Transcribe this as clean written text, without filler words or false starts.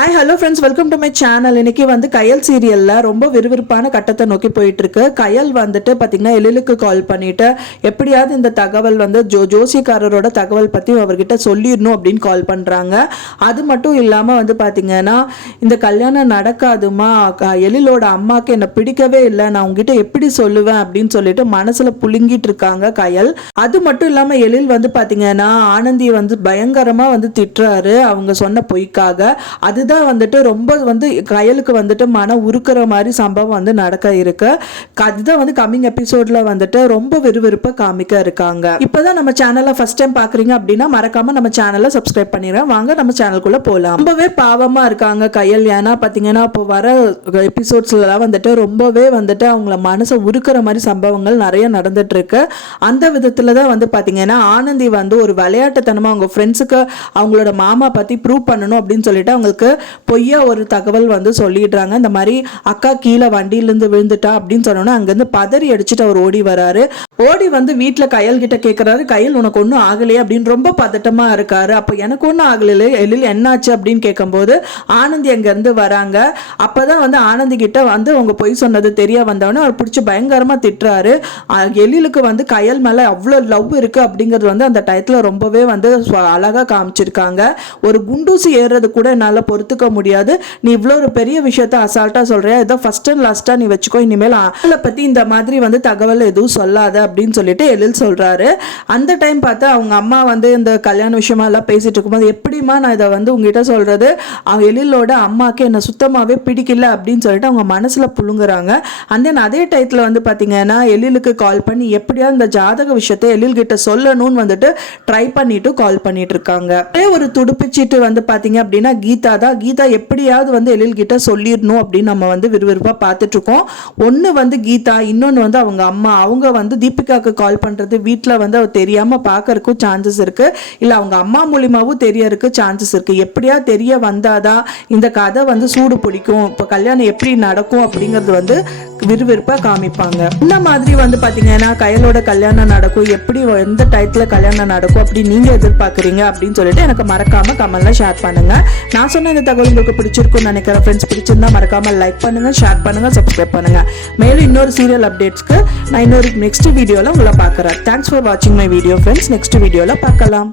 Hi hello friends, welcome to my channel. இன்னைக்கு வந்து கயல் சீரியலில் ரொம்ப விறுவிறுப்பான கட்டத்தை நோக்கி போயிட்டு இருக்கு. கயல் வந்துட்டு பார்த்தீங்கன்னா எழிலுக்கு கால் பண்ணிட்டு எப்படியாவது இந்த தகவல் வந்து ஜோசியக்காரரோட தகவல் பற்றி அவர்கிட்ட சொல்லிடணும் அப்படின்னு கால் பண்ணுறாங்க. அது மட்டும் இல்லாமல் வந்து பார்த்தீங்கன்னா இந்த கல்யாணம் நடக்காதுமா, எழிலோட அம்மாவுக்கு என்னை பிடிக்கவே இல்லை, நான் உங்ககிட்ட எப்படி சொல்லுவேன் அப்படின்னு சொல்லிட்டு மனசில் புழுங்கிட்டு இருக்காங்க கயல். அது மட்டும் இல்லாமல் எழில் வந்து பார்த்தீங்கன்னா ஆனந்தியை வந்து பயங்கரமாக வந்து திட்டுறாரு அவங்க சொன்ன பொய்க்காக. அதுதான் வந்துட்டு ரொம்ப வந்து கயலுக்கு வந்துட்டு மன உருக்குற மாதிரி சம்பவம் வந்து நடக்க இருக்கு. அதுதான் வந்து கம்மிங் எபிசோட்ல வந்துட்டு ரொம்ப விறுவிறுப்பா காமிக்க இருக்காங்க. இப்பதான் நம்ம சேனலை ஃபர்ஸ்ட் டைம் பாக்குறீங்க அப்படின்னா மறக்காம நம்ம சேனலை சப்ஸ்கிரைப் பண்ணிடுறேன். வாங்க நம்ம சேனலுக்குள்ள போலாம். ரொம்பவே பாவமா இருக்காங்க கயல். ஏன்னா பாத்தீங்கன்னா இப்போ வர எபிசோட்ஸ்ல வந்துட்டு ரொம்பவே வந்துட்டு அவங்கள மனசை உருக்குற மாதிரி சம்பவங்கள் நிறைய நடந்துட்டு இருக்கு. அந்த விதத்துல தான் வந்து பாத்தீங்கன்னா ஆனந்தி வந்து ஒரு விளையாட்டுத்தனமா அவங்க ஃப்ரெண்ட்ஸுக்கு அவங்களோட மாமா பத்தி ப்ரூவ் பண்ணணும் அப்படின்னு சொல்லிட்டு அவங்களுக்கு பொய்யா ஒரு தகவல் வந்து சொல்லிடுறாங்க. இந்த மாதிரி அக்கா கீழே வண்டியிலிருந்து விழுந்துட்டா அப்படின்னு சொன்னோன்னா அங்கிருந்து பதறி அடிச்சுட்டு அவர் ஓடி வராரு. ஓடி வந்து வீட்டுல கயல் கிட்ட கேட்கிறாரு, கயல் உனக்கு ஒன்றும் ஆகலையே அப்படின்னு ரொம்ப பதட்டமா இருக்காரு. அப்போ எனக்கு ஒன்றும் ஆகலையே, எழில் என்னாச்சு அப்படின்னு கேட்கும்போது ஆனந்தி அங்க இருந்து வராங்க. அப்பதான் வந்து ஆனந்தி கிட்ட வந்து அவங்க பொய் சொன்னது தெரிய வந்தவொடனே அவர் பிடிச்சி பயங்கரமா திட்டுறாரு. எழிலுக்கு வந்து கயல் மேல அவ்வளவு லவ் இருக்கு அப்படிங்கிறது வந்து அந்த டயத்துல ரொம்பவே வந்து அழகா காமிச்சிருக்காங்க. ஒரு குண்டூசி ஏறுறது கூட என்னால பொறுத்துக்க முடியாது, நீ இவ்வளோ ஒரு பெரிய விஷயத்த அசால்ட்டா சொல்றியா, ஏதோ ஃபர்ஸ்ட் அண்ட் லாஸ்டா நீ வச்சுக்கோ, இனிமேல் அவளை பத்தி இந்த மாதிரி வந்து தகவல் எதுவும் சொல்லாத அப்படின்னு சொல்லிட்டு எழில் சொல்றாரு. அந்த டைம் பார்த்து அவங்க அம்மா வந்து இந்த கல்யாண விஷயமா எல்லாம் பேசிட்டு இருக்கும்போது எப்படிமா நான் இதை வந்து உங்ககிட்ட சொல்றது, அவங்க எழிலோட அம்மாக்கு என்ன சுத்தமாவே பிடிக்கல அப்படின்னு சொல்லிட்டு அவங்க மனசுல புழுங்குறாங்க. அண்ட் தென் அதே டயத்துல வந்து பாத்தீங்கன்னா எழிலுக்கு கால் பண்ணி எப்படியாவது இந்த ஜாதக விஷயத்தை எழில் கிட்ட சொல்லணும்னு வந்துட்டு ட்ரை பண்ணிட்டு கால் பண்ணிட்டு இருக்காங்க. ஒரு துடுப்பிச்சிட்டு வந்து பாத்தீங்க அப்படின்னா கீதா தான். கீதா எப்படியாவது வந்து எழில் கிட்ட சொல்லிடணும் அப்படின்னு நம்ம வந்து விறுவிறுப்பா பார்த்துட்டு இருக்கோம். ஒன்னு வந்து கீதா, இன்னொன்னு வந்து அவங்க அம்மா. அவங்க வந்து தீபிகாக்கு கால் பண்றது வீட்டுல வந்து அவர் தெரியாம பாக்கறதுக்கும் சான்சஸ் இருக்கு, இல்ல அவங்க அம்மா மூலியமாவும் தெரியறதுக்கு சான்சஸ் இருக்கு. எப்படியா தெரிய வந்தாதான் இந்த கதை வந்து சூடு பிடிக்கும், இப்ப கல்யாணம் எப்படி நடக்கும் அப்படிங்கிறது வந்து விறுவிறுப்பா காமிப்பாங்க. இந்த மாதிரி வந்து பாத்தீங்கன்னா கயலோட கல்யாணம் நடக்கும், எப்படி எந்த டயத்துல கல்யாணம் நடக்கும் அப்படி நீங்க எதிர்பார்க்குறீங்க அப்படின்னு சொல்லிட்டு எனக்கு மறக்காம கமெண்ட்ல ஷேர் பண்ணுங்க. நான் சொன்ன இந்த தகவல் உங்களுக்கு பிடிச்சிருக்கும்னு நினைக்கிறேன். ஃப்ரெண்ட்ஸ் பிடிச்சிருந்தா மறக்காம லைக் பண்ணுங்க, ஷேர் பண்ணுங்க, சப்ஸ்கிரைப் பண்ணுங்க. மேலும் இன்னொரு சீரியல் அப்டேட்ஸ்க்கு நான் இன்னொரு நெக்ஸ்ட் வீடியோல உங்களை பார்க்குறேன். தேங்க்ஸ் ஃபார் வாட்சிங் மை வீடியோ ஃப்ரெண்ட்ஸ். நெக்ஸ்ட் வீடியோல பார்க்கலாம்.